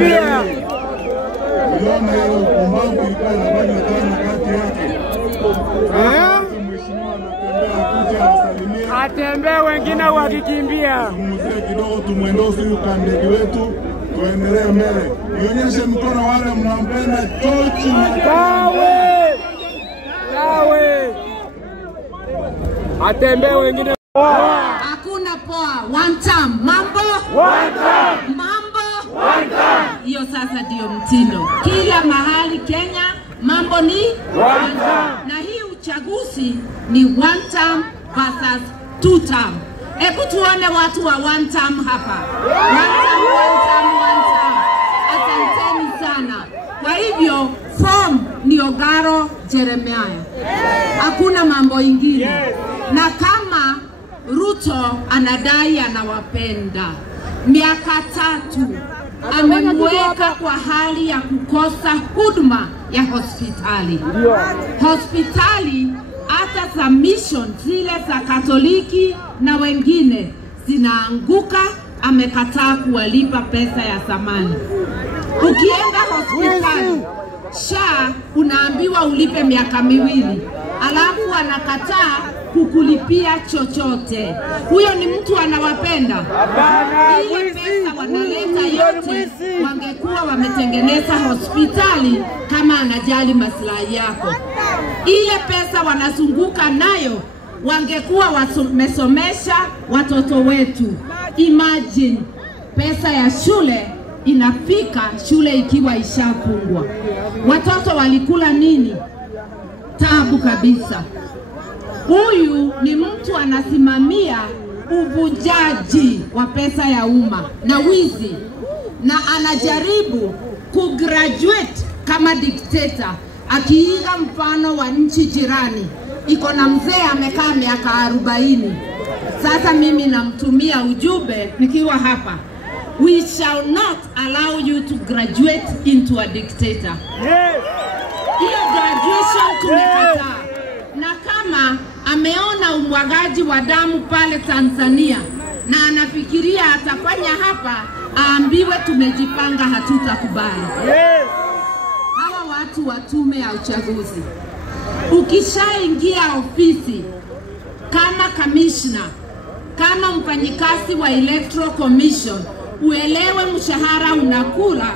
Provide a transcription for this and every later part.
Uliona ile upumbavu ilikuwa inafanya tena kati yake. Mheshimiwa anatembea kuja asalimia. Atembee wengine wakikimbia. Mzee kidogo tumwendoze huyu kandidati wetu tuendelee mbele. Nionyeshe mkono wale mnampenda George Tawe. Tawe. Atembee wengine. Hakuna poa, one time. Mambo? One time. Mambo? One time. Hiyo sasa ndio mtindo. Kila mahali Kenya mambo ni one time. Na hii uchaguzi ni one term versus two term. Hebu tuone watu wa one term hapa. One term, one term, one term. Asanteni sana. Kwa hivyo form ni Ogaro Jeremiah. Hakuna mambo ingine. Na kama Ruto anadai anawapenda, miaka 3 amemweka kwa hali ya kukosa huduma ya hospitali. Hospitali hata za mission zile za Katoliki na wengine zinaanguka, amekataa kuwalipa pesa ya zamani. Ukienda hospitali SHA unaambiwa ulipe miaka 2, alafu anakataa kukulipia chochote. Huyo ni mtu anawapenda? Ile pesa wanaleta yote wangekuwa wametengeneza hospitali kama anajali maslahi yako. Ile pesa wanazunguka nayo wangekuwa wamesomesha watoto wetu. Imagine pesa ya shule inafika shule ikiwa ishafungwa. Watoto walikula nini? Tabu kabisa. Huyu ni mtu anasimamia uvujaji wa pesa ya umma na wizi, na anajaribu kugraduate kama dikteta, akiiga mfano wa nchi jirani. Iko na mzee amekaa miaka 40. Sasa mimi namtumia ujumbe nikiwa hapa. We shall not allow you to graduate into a dictator. Hiyo graduation tumekataa. Na kama ameona umwagaji wa damu pale Tanzania na anafikiria atafanya hapa, aambiwe tumejipanga, hatutakubali. Hawa watu wa tume ya uchaguzi, ukishaingia ofisi kama commissioner, kama mfanyikazi wa Electoral Commission, uelewe mshahara unakura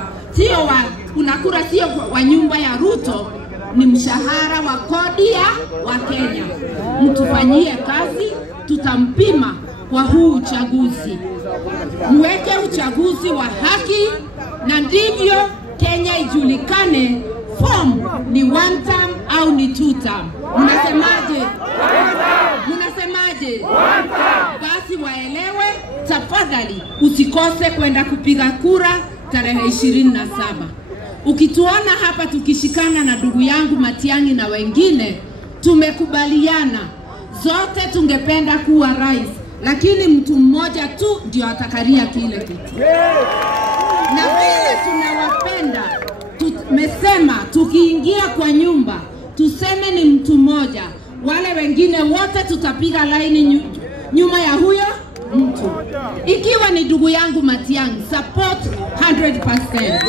sio wa nyumba ya Ruto, ni mshahara wa kodi ya wa Kenya. Mtufanyie kazi, tutampima kwa huu uchaguzi. Mweke uchaguzi wa haki, na ndivyo Kenya ijulikane form ni one term au ni two term. Mnasemaje? Mnasemaje? Basi waelewe, tafadhali usikose kwenda kupiga kura tarehe 27. Ukituona hapa tukishikana na ndugu yangu Matiang'i na wengine, tumekubaliana zote tungependa kuwa rais, lakini mtu mmoja tu ndio atakaria kile kitu. Na vile tunawapenda, tumesema tukiingia kwa nyumba tuseme ni mtu mmoja, wale wengine wote tutapiga laini nyuma ya huyo mtu. Ikiwa ni ndugu yangu Matiang'i, support 100%.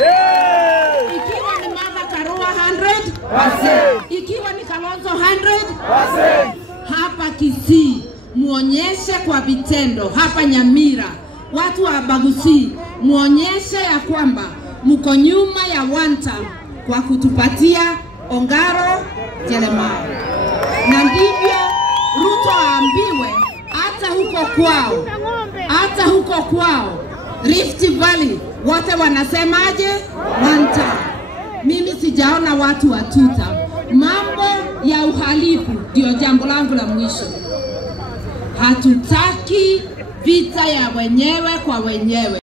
Ikiwa ni Martha Karua 100%. Ikiwa ni Kalonzo 100%. Hapa Kisii muonyeshe kwa vitendo, hapa Nyamira watu wa Bagusi muonyeshe ya kwamba mko nyuma ya one term kwa kutupatia Ogaro Jeremiah. Na ndivyo Ruto aambiwe hata huko kwao Rift Valley wote wanasemaje? One term. Mimi sijaona watu wa two term. Mambo ya uhalifu ndio jambo langu la mwisho. Hatutaki vita ya wenyewe kwa wenyewe.